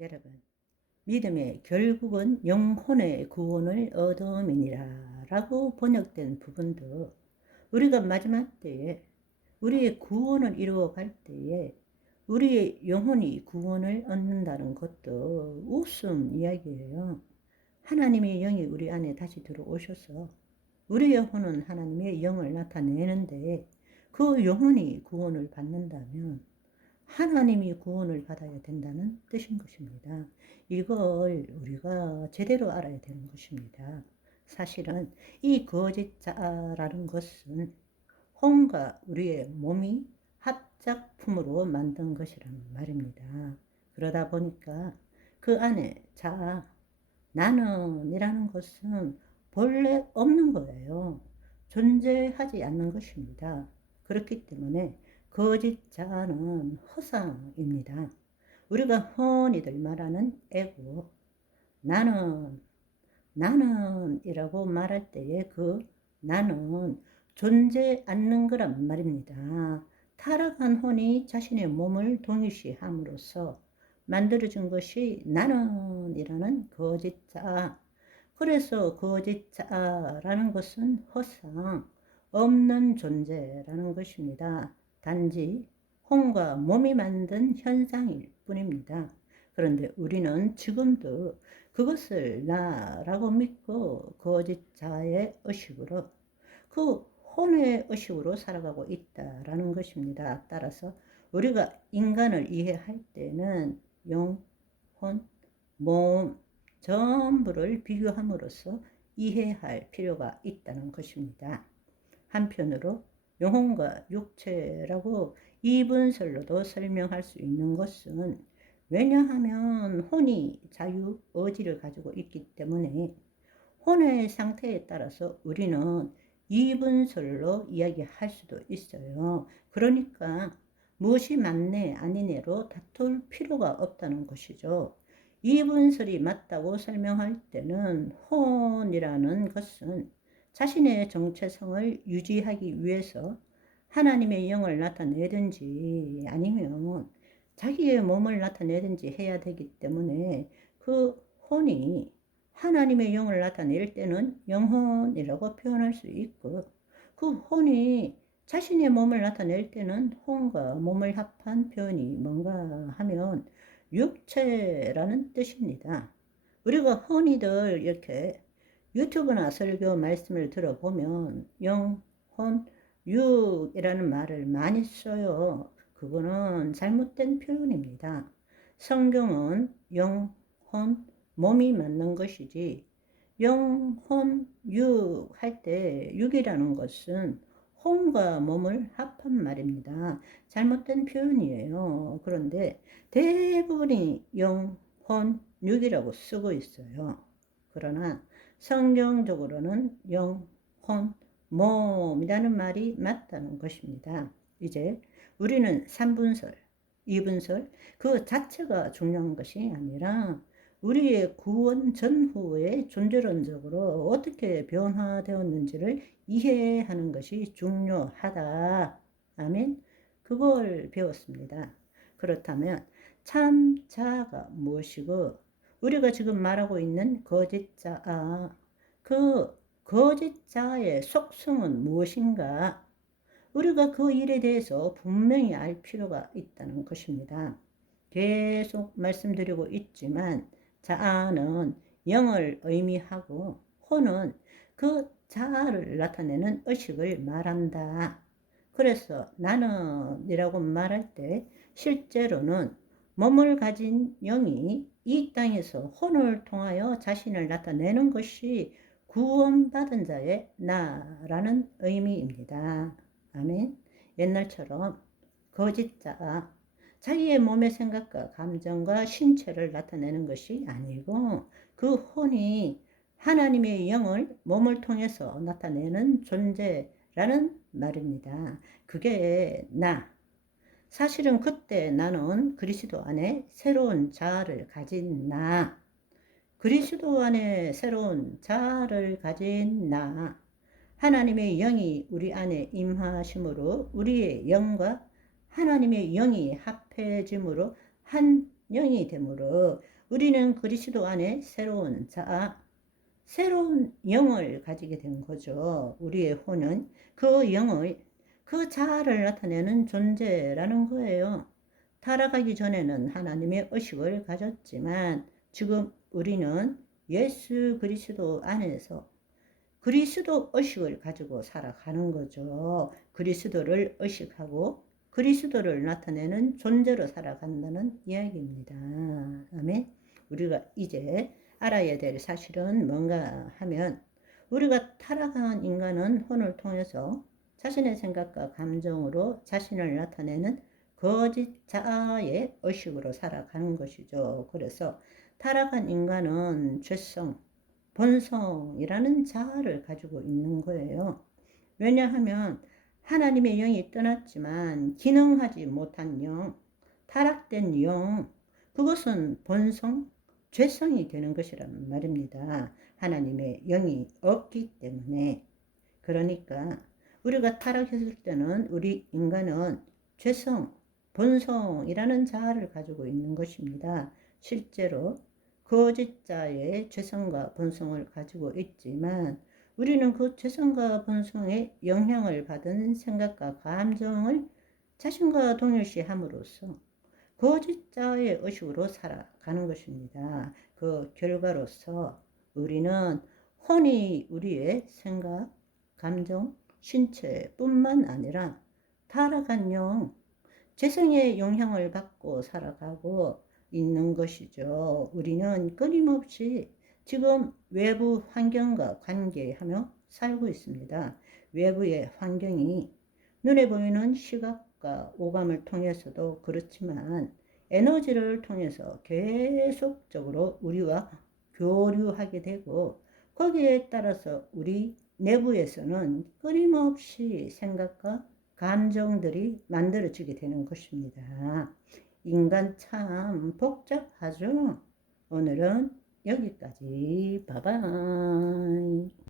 여러분, 믿음의 결국은 영혼의 구원을 얻음이니라 라고 번역된 부분도 우리가 마지막 때에 우리의 구원을 이루어갈 때에 우리의 영혼이 구원을 얻는다는 것도 웃음 이야기예요. 하나님의 영이 우리 안에 다시 들어오셔서 우리 영혼은 하나님의 영을 나타내는데 그 영혼이 구원을 받는다면 하나님이 구원을 받아야 된다는 뜻인 것입니다. 이걸 우리가 제대로 알아야 되는 것입니다. 사실은 이 거짓자라는 것은 혼과 우리의 몸이 합작품으로 만든 것이란 말입니다. 그러다 보니까 그 안에 나는이라는 것은 본래 없는 거예요. 존재하지 않는 것입니다. 그렇기 때문에 거짓자는 허상입니다. 우리가 흔히들 말하는 에고, 나는이라고 말할 때에 그 나는 존재 않는 거란 말입니다. 타락한 혼이 자신의 몸을 동일시함으로써 만들어진 것이 나는이라는 거짓자. 그래서 거짓자라는 것은 허상, 없는 존재라는 것입니다. 단지 혼과 몸이 만든 현상일 뿐입니다. 그런데 우리는 지금도 그것을 나라고 믿고 거짓자의 의식으로 그 혼의 의식으로 살아가고 있다라는 것입니다. 따라서 우리가 인간을 이해할 때는 영, 혼, 몸 전부를 비교함으로써 이해할 필요가 있다는 것입니다. 한편으로 영혼과 육체라고 이분설로도 설명할 수 있는 것은 왜냐하면 혼이 자유 의지를 가지고 있기 때문에 혼의 상태에 따라서 우리는 이분설로 이야기할 수도 있어요. 그러니까 무엇이 맞네 아니네로 다툴 필요가 없다는 것이죠. 이분설이 맞다고 설명할 때는 혼이라는 것은 자신의 정체성을 유지하기 위해서 하나님의 영을 나타내든지 아니면 자기의 몸을 나타내든지 해야 되기 때문에 그 혼이 하나님의 영을 나타낼 때는 영혼이라고 표현할 수 있고 그 혼이 자신의 몸을 나타낼 때는 혼과 몸을 합한 표현이 뭔가 하면 육체라는 뜻입니다. 우리가 흔히들 이렇게 유튜브나 설교 말씀을 들어보면 영, 혼, 육이라는 말을 많이 써요. 그거는 잘못된 표현입니다. 성경은 영, 혼, 몸이 맞는 것이지 영, 혼, 육 할 때 육이라는 것은 혼과 몸을 합한 말입니다. 잘못된 표현이에요. 그런데 대부분이 영, 혼, 육이라고 쓰고 있어요. 그러나 성경적으로는 영, 혼, 몸이라는 말이 맞다는 것입니다. 이제 우리는 3분설, 2분설 그 자체가 중요한 것이 아니라 우리의 구원 전후에 존재론적으로 어떻게 변화되었는지를 이해하는 것이 중요하다. 아멘. 그걸 배웠습니다. 그렇다면 참 자아가 무엇이고 우리가 지금 말하고 있는 거짓자, 그 거짓자의 속성은 무엇인가? 우리가 그 일에 대해서 분명히 알 필요가 있다는 것입니다. 계속 말씀드리고 있지만 자아는 영을 의미하고 혼은 그 자아를 나타내는 의식을 말한다. 그래서 나는이라고 말할 때 실제로는 몸을 가진 영이 이 땅에서 혼을 통하여 자신을 나타내는 것이 구원받은 자의 나라는 의미입니다. 아멘. 옛날처럼 거짓자, 자기의 몸의 생각과 감정과 신체를 나타내는 것이 아니고 그 혼이 하나님의 영을 몸을 통해서 나타내는 존재라는 말입니다. 그게 나. 사실은 그때 나는 그리스도 안에 새로운 자아를 가진 나. 그리스도 안에 새로운 자아를 가진 나. 하나님의 영이 우리 안에 임하심으로 우리의 영과 하나님의 영이 합해짐으로 한 영이 되므로 우리는 그리스도 안에 새로운 자아, 새로운 영을 가지게 된 거죠. 우리의 혼은 그 영의, 그 자아를 나타내는 존재라는 거예요. 타락하기 전에는 하나님의 의식을 가졌지만 지금 우리는 예수 그리스도 안에서 그리스도 의식을 가지고 살아가는 거죠. 그리스도를 의식하고 그리스도를 나타내는 존재로 살아간다는 이야기입니다. 아멘. 우리가 이제 알아야 될 사실은 뭔가 하면 우리가 타락한 인간은 혼을 통해서 자신의 생각과 감정으로 자신을 나타내는 거짓 자아의 의식으로 살아가는 것이죠. 그래서 타락한 인간은 죄성, 본성이라는 자아를 가지고 있는 거예요. 왜냐하면 하나님의 영이 떠났지만 기능하지 못한 영, 타락된 영, 그것은 본성, 죄성이 되는 것이란 말입니다. 하나님의 영이 없기 때문에. 그러니까 우리가 타락했을 때는 우리 인간은 죄성, 본성이라는 자아를 가지고 있는 것입니다. 실제로 거짓자의 죄성과 본성을 가지고 있지만 우리는 그 죄성과 본성의 영향을 받은 생각과 감정을 자신과 동일시함으로써 거짓자의 의식으로 살아가는 것입니다. 그 결과로서 우리는 혼이 우리의 생각, 감정, 신체뿐만 아니라 타락한 영, 재성의 영향을 받고 살아가고 있는 것이죠. 우리는 끊임없이 지금 외부 환경과 관계하며 살고 있습니다. 외부의 환경이 눈에 보이는 시각과 오감을 통해서도 그렇지만 에너지를 통해서 계속적으로 우리와 교류하게 되고 거기에 따라서 우리 내부에서는 끊임없이 생각과 감정들이 만들어지게 되는 것입니다. 인간 참 복잡하죠? 오늘은 여기까지. 바이바이.